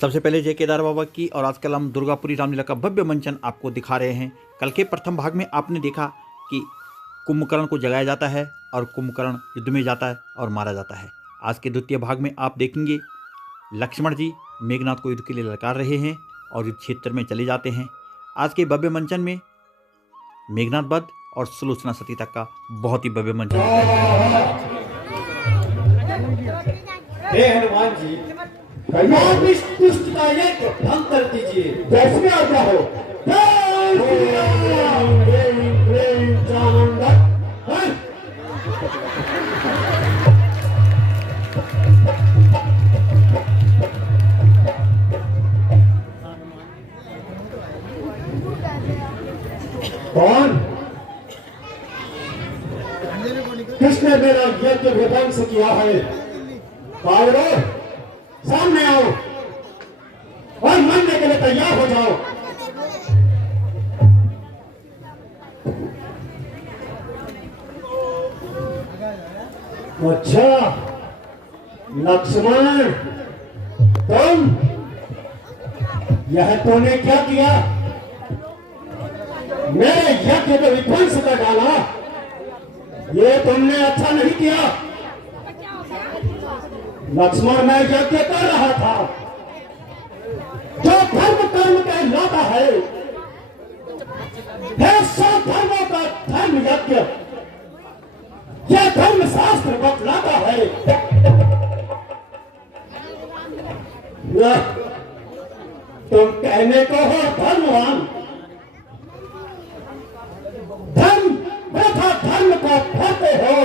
सबसे पहले जय केदार बाबा की। और आजकल हम दुर्गापुरी रामलीला का भव्य मंचन आपको दिखा रहे हैं। कल के प्रथम भाग में आपने देखा कि कुंभकर्ण को जगाया जाता है और कुंभकर्ण युद्ध में जाता है और मारा जाता है। आज के द्वितीय भाग में आप देखेंगे लक्ष्मण जी मेघनाथ को युद्ध के लिए ललकार रहे हैं और युद्ध क्षेत्र में चले जाते हैं। आज के भव्य मंचन में मेघनाथ वध और सुलोचना सती तक का बहुत ही भव्य मंचन। हे हनुमान जी, आप इस दुष्ट का यज्ञ भंग कर दीजिए। जैसे आज्ञा हो। कौन? किसने मेरा यज्ञ विध्वंस किया है? पावरों, सामने आओ और मरने के लिए तैयार हो जाओ। अच्छा लक्ष्मण, तुम यह तूने क्या किया? मेरे यज्ञ को विध्वंस कर डाला। ये तुमने अच्छा नहीं किया लक्ष्मण। मैं यज्ञ कर रहा था जो धर्म कर्म कहलाता है। सब धर्मों का धर्म यज्ञ, यह धर्म शास्त्र बतलाता है। तुम कहने को हो धर्मवान, धर्म तथा धर्म को खोते हो।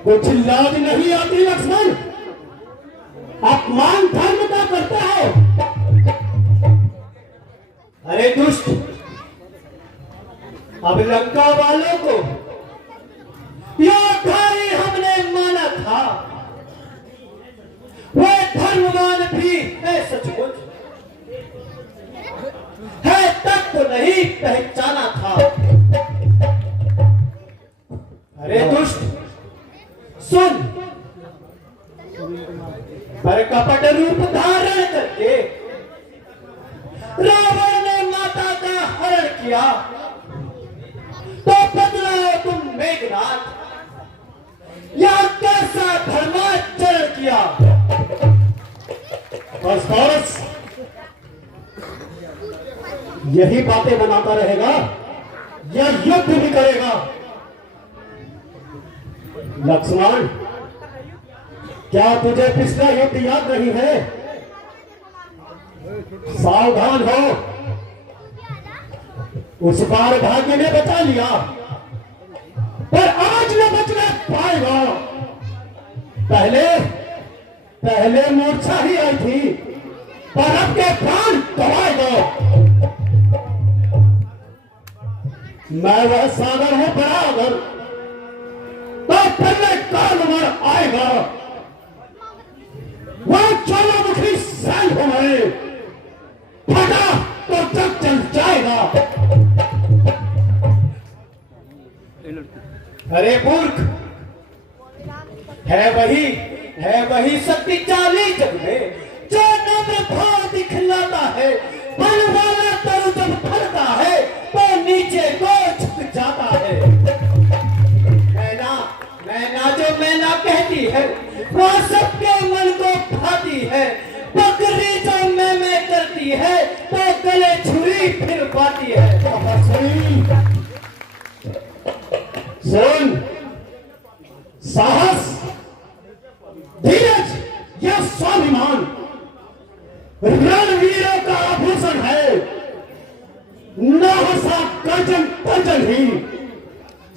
कुछ लाज नहीं आती लक्ष्मण? अपमान धर्म का करते हो। अरे दुष्ट, अब लंका वालों को योद्धा ही हमने माना था। वे धर्मवान भी है सचमुच, है तक तो नहीं पहचाना था। अरे दुष्ट सुन, पर कपट रूप धारण करके रावण ने माता का हरण किया, तो बदला तुम मेघनाथ या कैसा धर्माचरण किया? बस यही बातें बनाता रहेगा या युद्ध भी करेगा? लक्ष्मण, क्या तुझे पिछला युद्ध याद नहीं है? सावधान हो, उस बार भाग्य ने बचा लिया, पर आज न बचना पाएगा। पहले मूर्छा ही आई थी, पर अब के प्राण गवाएगा। मैं वह सागर हूं बराबर, तो पहले काल उमर आएगा। वह ज्वालामुखी सैल हो गए, फटा तो जग चल जाएगा। अरे मूर्ख, है वही शक्तिशाली जग में जो नम्र भाव दिखलाता है। बल वाला तरु जब फलता है तो नीचे को झुक जाता है। मैना जो मैना कहती है वो सबके मन को भाती है। बकरी जो मैं करती है तो गले छुरी फिर पाती है। सुन, साहस, धीरज, यह स्वाभिमान रणवीरों का आभूषण है। नौसा गर्जन तर्जन ही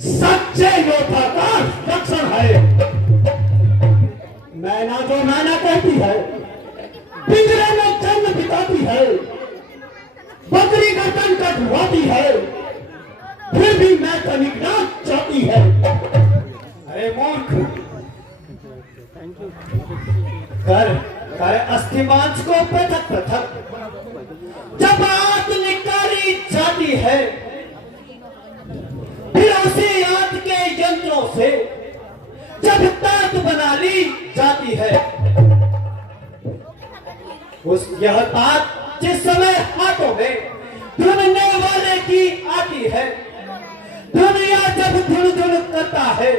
सच्चे योद्धा का लक्षण है। मैना जो मैना कहती है, पिंजरे में जन्म बिताती है, बकरी गर्दन कटवाती है, फिर भी मैं तो निकलना चाहती है। अरे मूर्ख, कर अस्थिमांच को पृथक जब आग निकाली जाती है, फिर उसी आग के यंत्रों से जब ताक बना ली जाती है, उस यह बात जिस समय हाथों में धुनने वाले की आती है, दुनिया जब धुन धुन करता है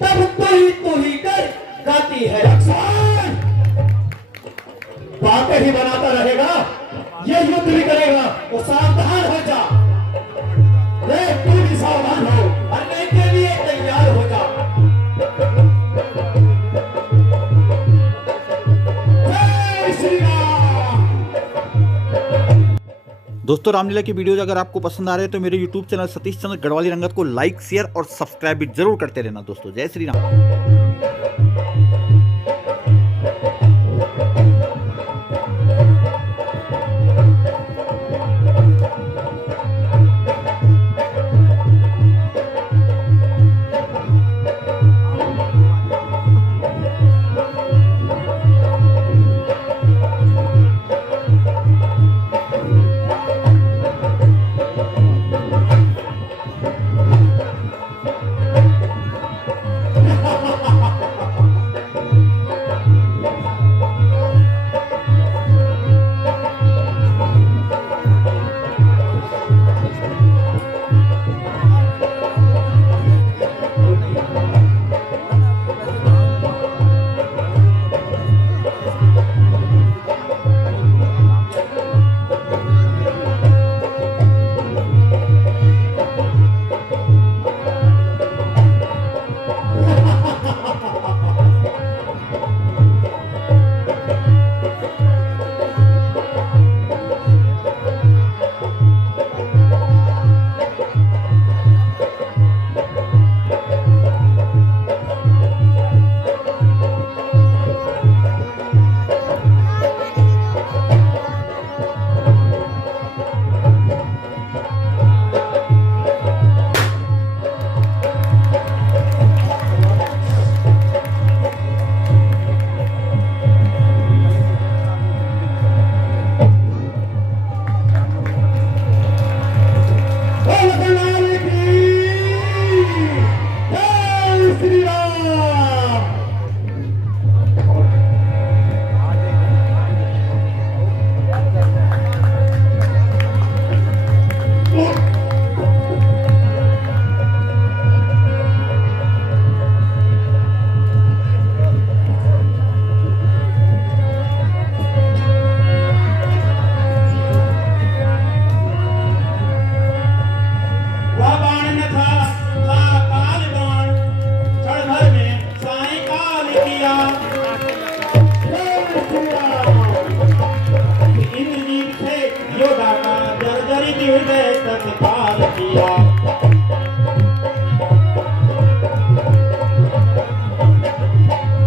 तब तू ही कर गाती है। अक्सर बातें ही बनाता रहेगा, ये युद्ध भी करेगा, तो सावधान हो जा। तू भी सावधान हो, मरने के लिए तैयार हो जा। जय श्री राम। दोस्तों, रामलीला की वीडियोज अगर आपको पसंद आ रहे हैं तो मेरे यूट्यूब चैनल सतीश चंद्र गढ़वाली रंगत को लाइक, शेयर और सब्सक्राइब भी जरूर करते रहना दोस्तों। जय श्री राम।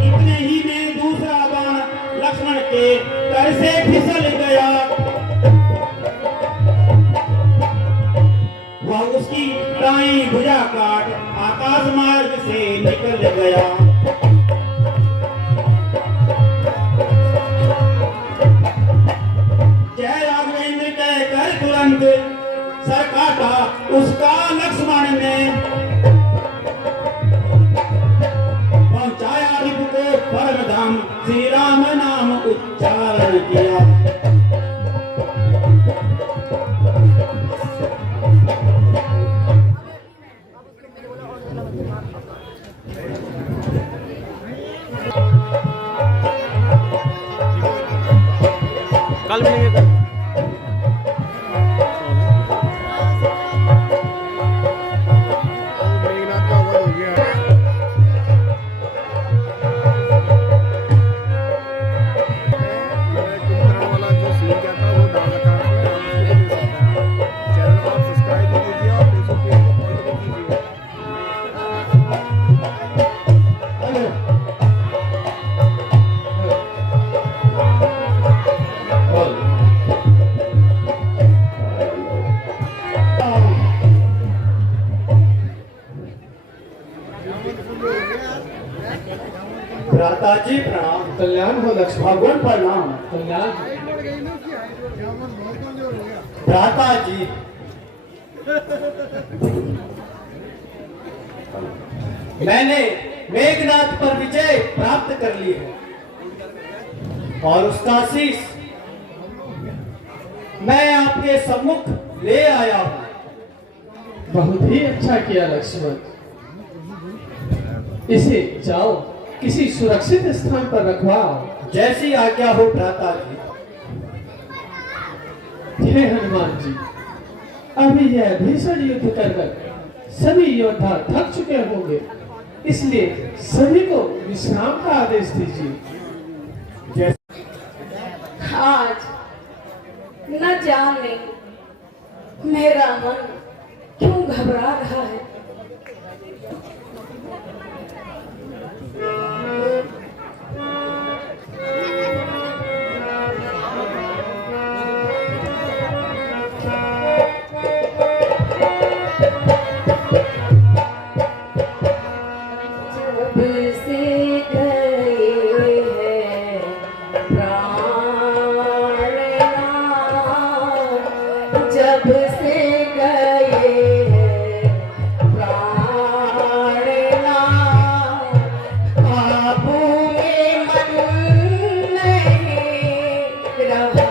इतने ही में दूसरा बाण लक्ष्मण के कर से फिसल गया। वह उसकी दाईं भुजा काट आकाश मार्ग से निकल गया। जय राघवेंद्र कहकर तुरंत सर काटा उसका लक्ष्मण ने, पहुंचाया रिपु को परम धाम, श्री राम नाम उच्चारण किया। कल मिलेंगे। भ्राता जी प्रणाम। कल्याण हो लक्ष्मण। भगवान प्रणाम। कल्याण। भ्राता जी मैंने मेघनाथ पर विजय प्राप्त कर ली है और उसका आशीष मैं आपके सम्मुख ले आया हूं। बहुत ही अच्छा किया लक्ष्मण। इसे जाओ किसी सुरक्षित स्थान पर रखवाओ। जैसी आज्ञा हो भ्राता जी। हे हनुमान जी, अभी यह भीषण युद्ध कर सभी योद्धा थक चुके होंगे, इसलिए सभी को विश्राम का आदेश दीजिए। आज न जाने मेरा मन क्यों घबरा रहा है। जब से गए हैं प्राणनाथ, काबू में मन नहीं रहा।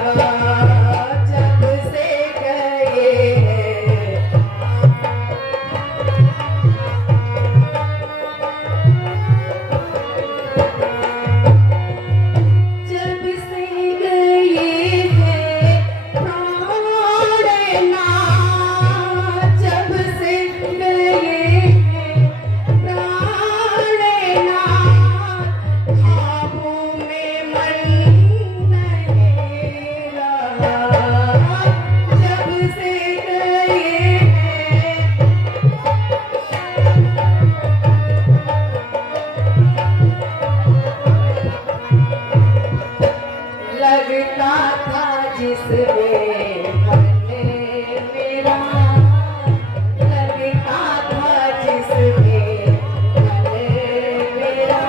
जब से गए हैं जब से गए हैं प्राणनाथ, जब से गए हैं प्राणनाथ, काबू में मन नहीं रहा। जब से गए हैं लगता था जिसमें मन मेरा, लगता था जिसमें मन मेरा,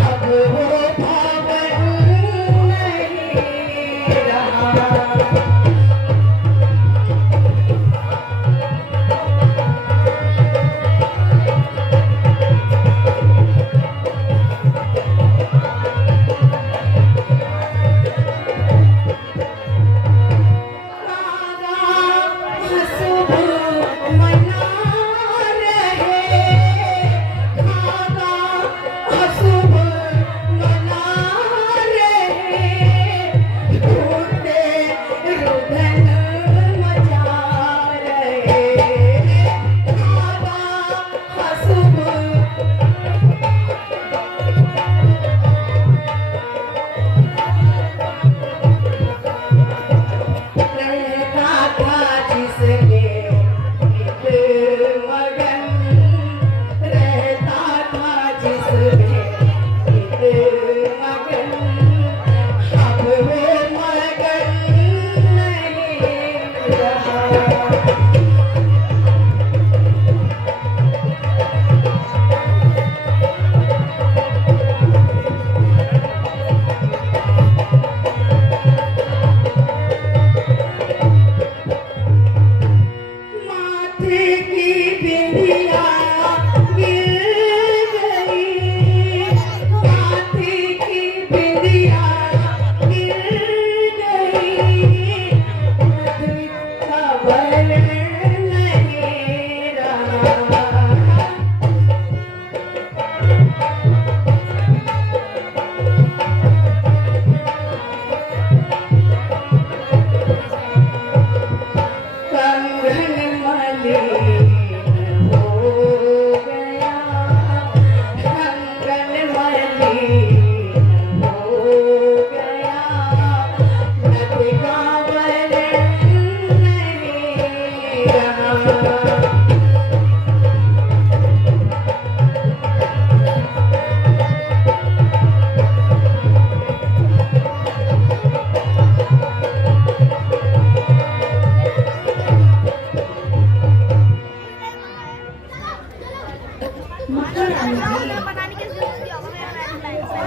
अब वो भवन नहीं रहा।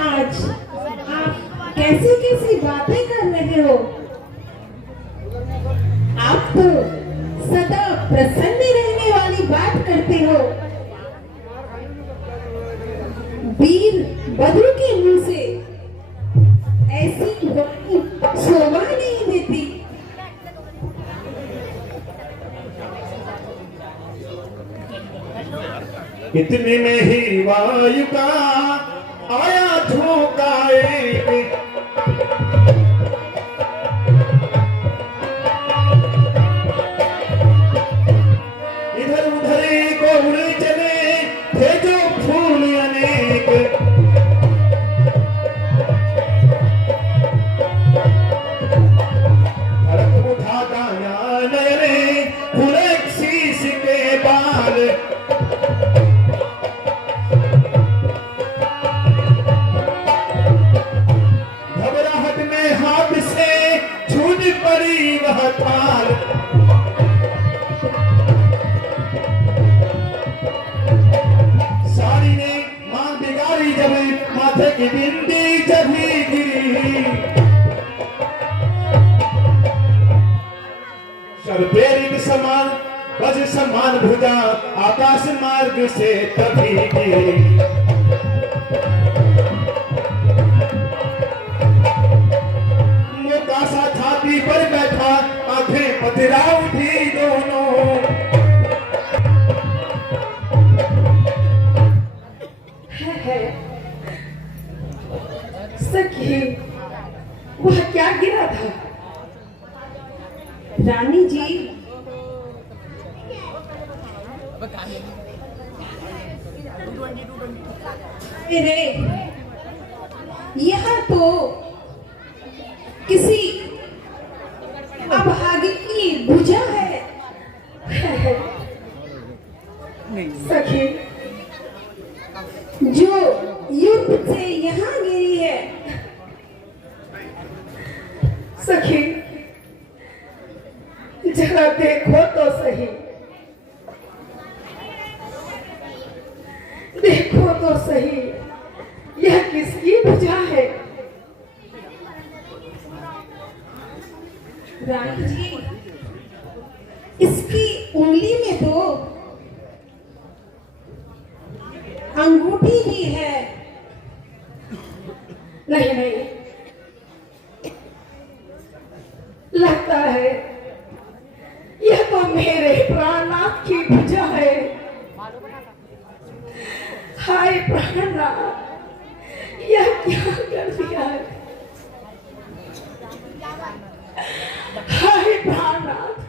आज आप कैसी कैसी बातें कर रहे हो। आप तो सदा प्रसन्न रहने वाली बात करते हो। वीर बद्र के मुंह से ऐसी वाणी शोभा नहीं देती। इतने में ही वायु का आया झोंका एक, इधर उधर को उड़े चले थे जो फूल अनेक, धड़क उठा गाया नयने खुले शीश के बाल, घबराहट में हाथ से छूट पड़ी वह थाल, साड़ी ने मां बिगाड़ी जब माथे की बिंदी जभी गिरी, शरबेरी समान बज समान भुजा आकाश मार्ग से तभी गिरी, मोटा सा छाती पर बैठा आंखें पथरा उठी दोनों, है सखी, वह क्या गिरा था? रानी जी, अरे यह तो किसी अभागी की भुजा है। सखी, जो युद्ध से यहाँ गिरी है। सखी, जरा देखो तो सही, देखो तो सही, यह किसकी भुजा है? रानी जी, इसकी उंगली में तो अंगूठी ही है। नहीं नहीं, लगता है यह तो मेरे प्राणनाथ की भुजा है। हाय प्राणनाथ, यह क्या कर दिया है? हाय प्राणनाथ,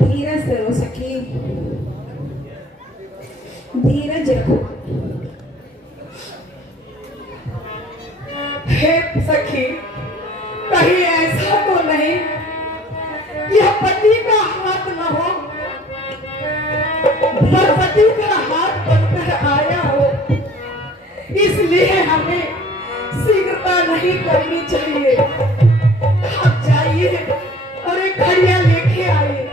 धीरज धरो सखी, धीरज रखो। हे सखी, कहीं ऐसा तो नहीं यह पति का हाथ न हो, पर पति का हाथ बनकर आया हो, इसलिए हमें शीघ्रता नहीं करनी चाहिए। आप जाइए और एक घड़िया लेके आइए।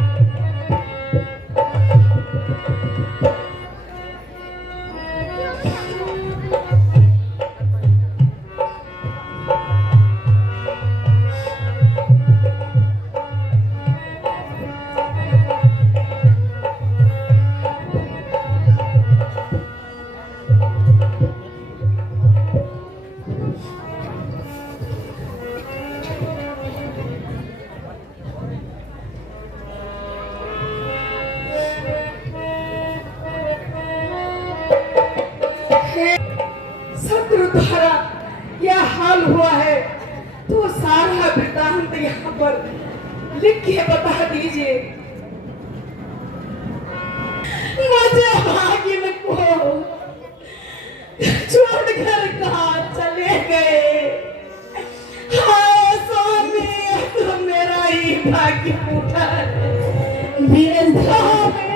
शत्रु द्वारा यह हाल हुआ है तो सारा वृतांत यहाँ पर लिख के बता दीजिए। मुझे भागिन को छोड़कर कहाँ चले गए? हाय स्वामी, तो मेरा ही भाग्य फूटा है। मेरे स्वामी,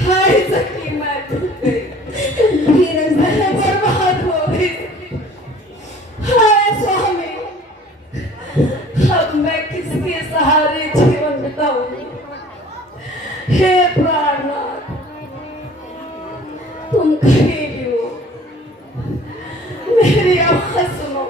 हाय सखी, मैं बर्बाद हो गई। हाय स्वामी, अब मैं किसके सहारे जीवन बिताऊं? तुम कहीं भी हो, मेरी आवाज सुनो।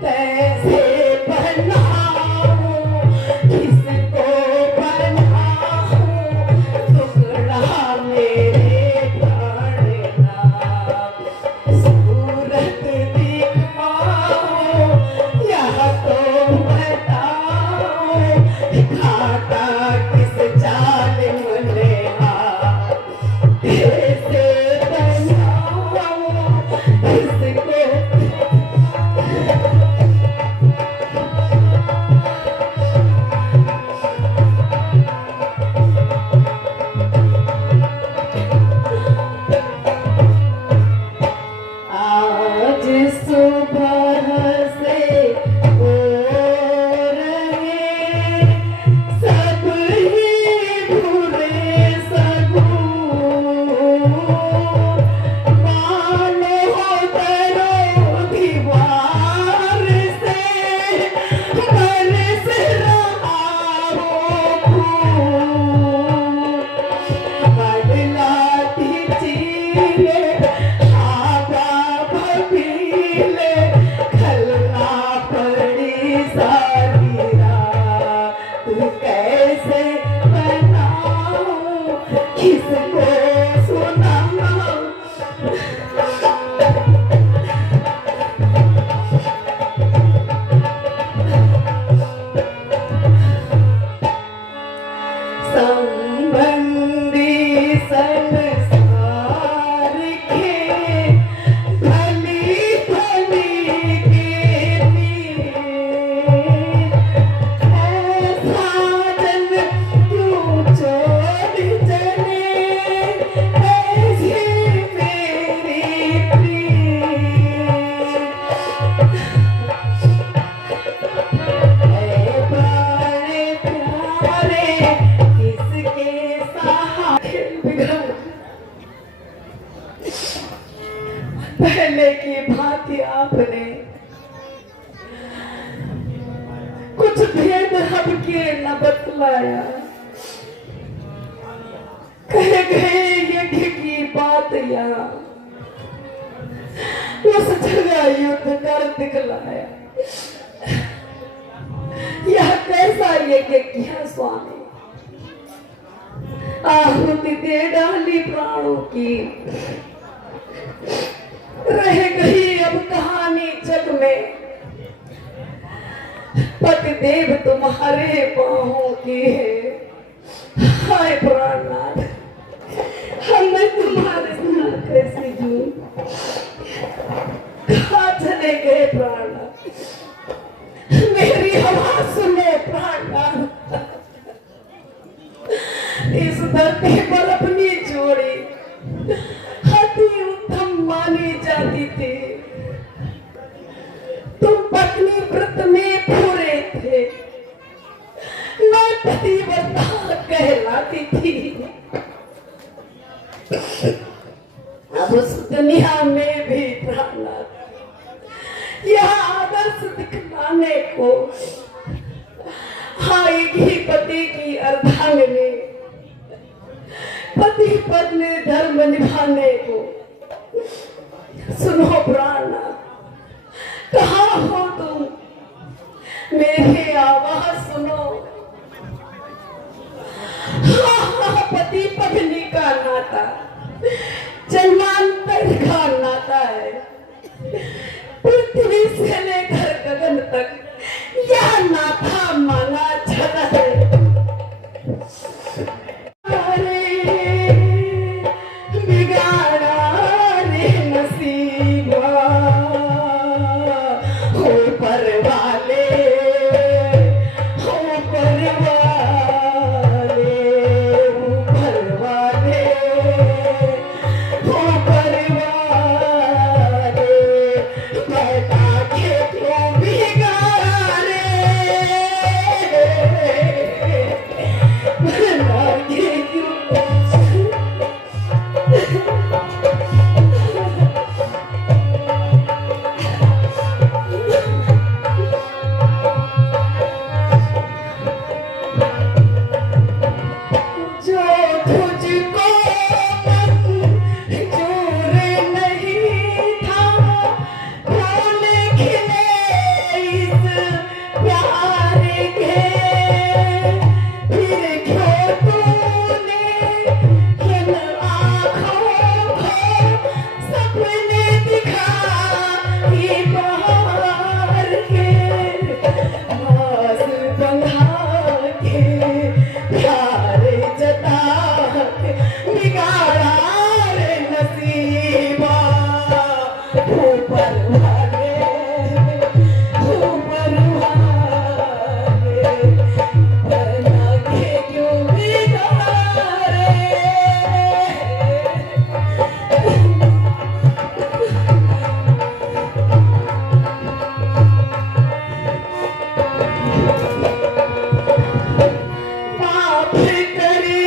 कैसे बनाऊं, किसको बनाऊं, टुकड़ा मेरे प्राण का। सूरत दिखाओ यह तो बताओ, घाटा किस जालिम ने कैसे बनाऊं, किसको आज सुबह से हो रहे सब ही बुरे सगुन, मानो करो दीवार से बरस रहा हो खून। बदलाती चीजें आगा भपीले, खलना पड़ी सारी रात। कैसे बनाऊं, किसको सुनाऊं, संबंधी संसार के भली भली के लिए, ऐसा जन क्यों छोड़ चले, ऐसी मेरी प्रिय। ऐ प्यारे प्यारे किसके सहारे बिगड़, पहले की भांति आपने कुछ भेद हमके न बतलाया। कहे गए यज्ञ की बात यहाँ, उस जगह युद्ध कर दिखलाया। यह कैसा यज्ञ किया स्वामी, आहुति दे डाली प्राणों की, रह गई अब कहानी जग में। पतिदेव तुम्हारे बाहों की है, हाय प्राणनाथ, मैं तुम्हारे साथ कैसे जीऊं। कहाँ चले गए प्राणनाथ, मेरी आवाज सुनो प्राणनाथ। इस धरती पर अपनी जोड़ी अति उत्तम मानी जाती थी। तुम पत्नी व्रत में पूरे थे, मैं पतिव्रता कहलाती थी। अब उस दुनिया में भी प्राणनाथ यह आदर्श दिखलाने को आएगी पति की अर्धांगिनी, पति पत्नी धर्म निभाने को। सुनो प्राणनाथ, कहाँ हो तुम, मेरी आवाज सुनो। हाँ, पति पत्नी का नाता जन्मांतर का नाता है। पृथ्वी से लेकर गगन तक यह नाता माना जाता है। बिगाड़ा रे नसीबा, ऊपर वाले हो माफ करे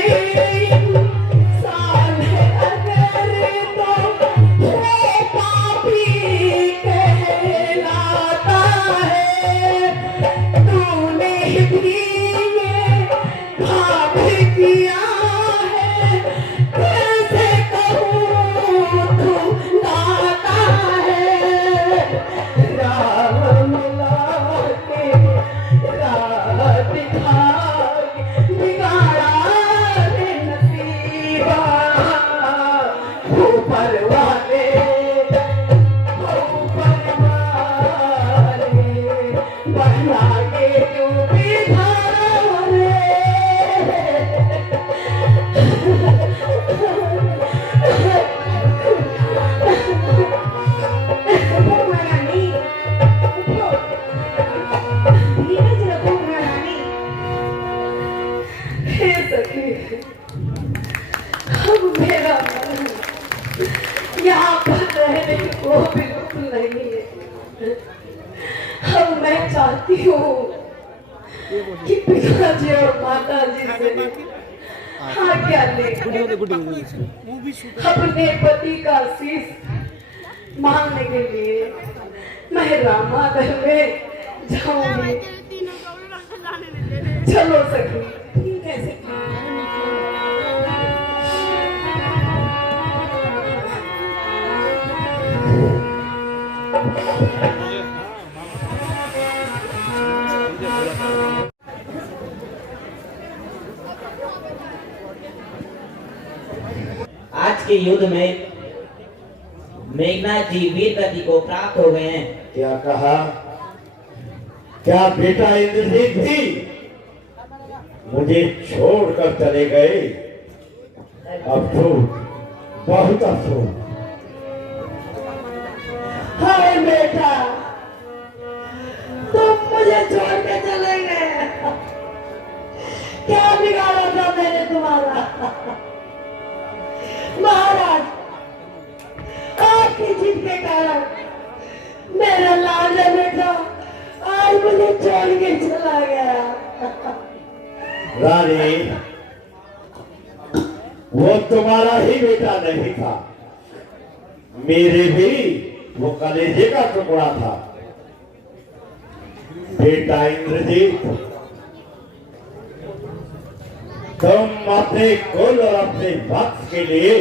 इंसान है अगर तो वो पापी कहलाता है। तूने भी ये पाप किया है, कैसे कहूँ तू लाता है। राम मिला के राह दिखा के बिगाड़ा रे नसीबा। ऊपर वाले बना के क्यों बिगाड़े। महारानी धीरज रखो महारानी। हे सखी, अब मेरा मन यहाँ पर रहने को बिल्कुल नहीं है। अब मैं चाहती हूँ कि पिताजी और माताजी से आज्ञा लेकर अपने पति का आशीष मांगने के लिए मैं रामागढ़ में जाऊंगी। चलो सखी। ठीक है सखी। आज के युद्ध में मेघनाथ जी वीर गति को प्राप्त हो गए हैं। क्या कहा? क्या बेटा इंद्रजीत भी मुझे छोड़कर चले गए? अफसोस, बहुत अफसोस। हाय बेटा, तुम मुझे छोड़ के चले गए। क्या बिगाड़ा था मैंने तुम्हारा? महाराज, आपकी जिद के कारण मेरा लाडला बेटा आज मुझे छोड़ के चला गया। रानी, वो तुम्हारा ही बेटा नहीं था, मेरे भी वो कलेजे का टुकड़ा था। बेटा इंद्रजीत, तुम अपने कुल और अपने वक्त के लिए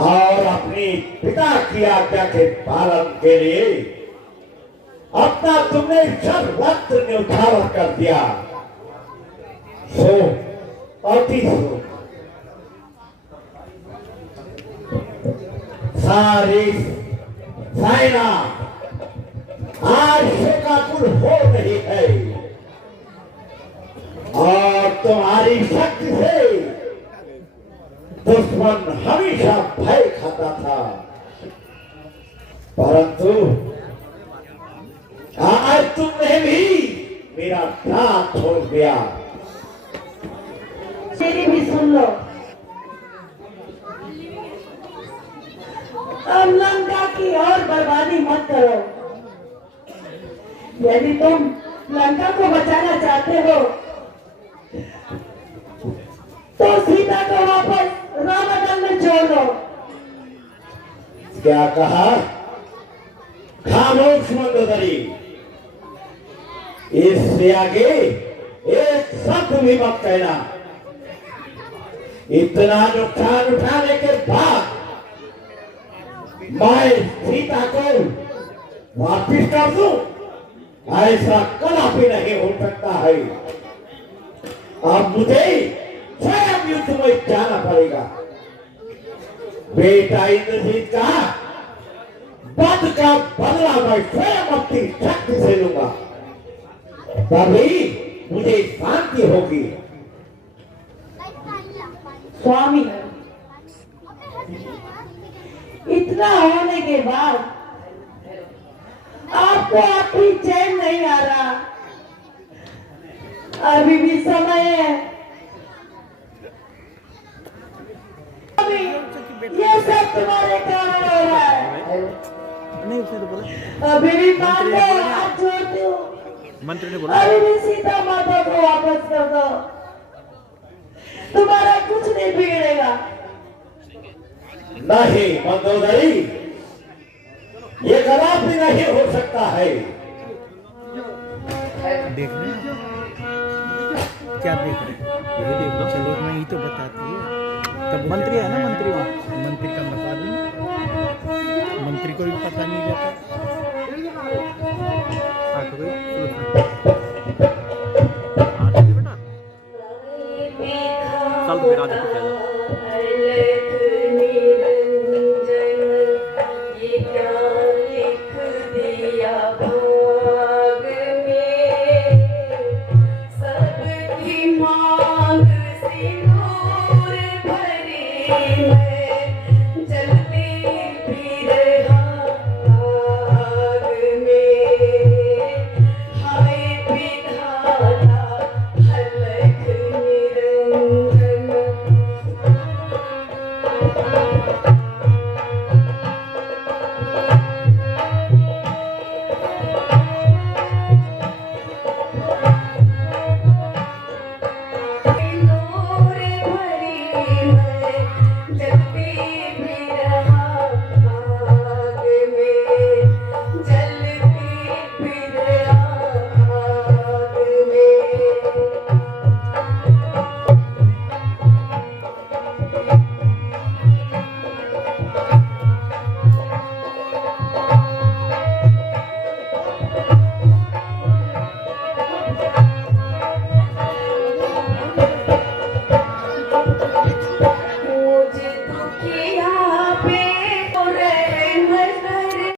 और अपनी पिता की आज्ञा के पालन के लिए अपना तुमने सर्वत्र न्यौछावर कर दिया। सो अति सो सारी सेना आज शोकाकुल हो रही है और तुम्हारी शक्ति से दुश्मन हमेशा भय खाता था, परंतु आज तुमने भी मेरा साथ छोड़ दिया। मेरी भी सुन लो। अब लंका की और बर्बादी मत करो। यदि तुम लंका को बचाना चाहते हो तो सीता को वापस रामागढ़ में छोड़ दो। क्या कहा? खामोश मंदोदरी, इससे आगे एक शब्द भी मत कहना। इतना नुकसान उठाने के बाद मैं सीता को वापिस कर दूं, ऐसा कदापि नहीं हो सकता है। अब मुझे स्वयं युद्ध में जाना पड़ेगा। बेटा इंद्रजीत का वध का बदला मैं स्वयं अपनी शक्ति से लूंगा, तभी मुझे शांति होगी। स्वामी, इतना होने के बाद आपको आपकी चैन नहीं आ रहा। अभी भी समय है। अभी ये सब तुम्हारे कारण हो रहा है। नहीं, उसने तो बोला, अभी भी मान लो, हाथ जोड़ती हूँ। मंत्री ने बोला, अभी भी सीता माता को वापस तुम्हारा कुछ नहीं बिगड़ेगा। नहीं मंदोदरी, ये कदापि नहीं हो सकता है। देख रहे हैं क्या देख रहे हैं? ये देखो, चलो मैं ही तो बताती है। तब मंत्री है ना, मंत्री वहाँ। मंत्री का बता दूँ, मंत्री को भी पता नहीं रहता। चल तो फिर आजा कुछ सबकी माँ